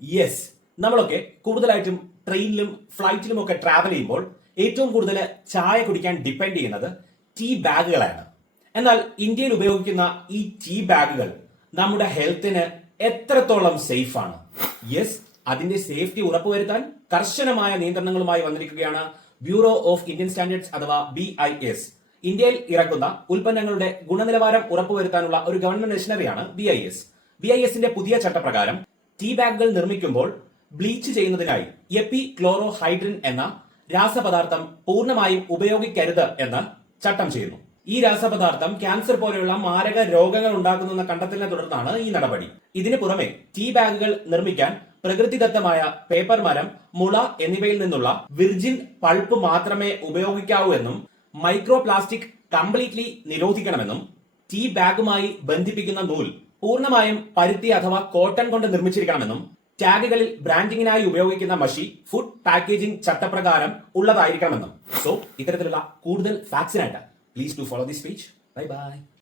Yes, നമ്മളൊക്കെ കൂടുതലായിട്ടും ട്രെയിനിലും ഫ്ലൈറ്റിലും ഒക്കെ ട്രാവൽ ചെയ്യുമ്പോൾ ഏറ്റവും കൂടുതൽ ചായ കുടിക്കാൻ ഡിപ്പെൻഡ് ചെയ്യുന്നത് ടീ ബാഗുകളാണ്. എന്നാൽ ഇന്ത്യയിൽ ഉപയോഗിക്കുന്ന ഈ ടീ ബാഗുകൾ നമ്മുടെ ഹെൽത്തിന് എത്രത്തോളം സേഫ് ആണ്? യെസ്, അതിന്റെ സേഫ്റ്റി ഉറപ്പുവരുത്താൻ കർശനമായ നിയന്ത്രണങ്ങളുമായി വന്നിരിക്കുകയാണ് ബ്യൂറോ ഓഫ് ഇന്ത്യൻ സ്റ്റാൻഡേർഡ്സ് അഥവാ BIS. ഇന്ത്യയിൽ ഇറക്കുന്ന ഉൽപ്പന്നങ്ങളുടെ ഗുണനിലവാരം ഉറപ്പുവരുത്താനുള്ള ഒരു ഗവൺമെന്റ് മെഷീനറിയാണ് BIS. BISന്റെ പുതിയ ചട്ടപ്രകാരം ടീ ബാഗുകൾ നിർമ്മിക്കുമ്പോൾ ബ്ലീച്ച് ചെയ്യുന്നതിനായി എപ്പി ക്ലോറോഹൈഡ്രിൻ എന്ന രാസപദാർത്ഥം പൂർണ്ണമായും ഉപയോഗിക്കരുത് എന്ന് ചട്ടം ചെയ്യുന്നു. ഈ രാസപദാർത്ഥം ക്യാൻസർ പോലെയുള്ള മാരക രോഗങ്ങൾ ഉണ്ടാക്കുന്നെന്ന കണ്ടെത്തലിനെ തുടർന്നാണ് ഈ നടപടി. ഇതിനു പുറമെ ടീ ബാഗുകൾ നിർമ്മിക്കാൻ പ്രകൃതിദത്തമായ പേപ്പർ മരം, മുള എന്നിവയിൽ നിന്നുള്ള വിർജിൻ പൾപ്പ് മാത്രമേ ഉപയോഗിക്കാവൂ എന്നും മൈക്രോ പ്ലാസ്റ്റിക് കംപ്ലീറ്റ്ലി നിരോധിക്കണമെന്നും ടീ ബാഗുമായി ബന്ധിപ്പിക്കുന്ന നൂൽ പൂർണ്ണമായും പരുത്തി അഥവാ കോട്ടൺ കൊണ്ട് നിർമ്മിച്ചിരിക്കണമെന്നും ടാഗുകളിൽ ബ്രാൻഡിങ്ങിനായി ഉപയോഗിക്കുന്ന മഷി ഫുഡ് പാക്കേജിംഗ് ചട്ടപ്രകാരം ഉള്ളതായിരിക്കണമെന്നും. സോ ഇത്തരത്തിലുള്ള കൂടുതൽ ഫാക്ട്സിനായിട്ട് please to follow this page. Bye by.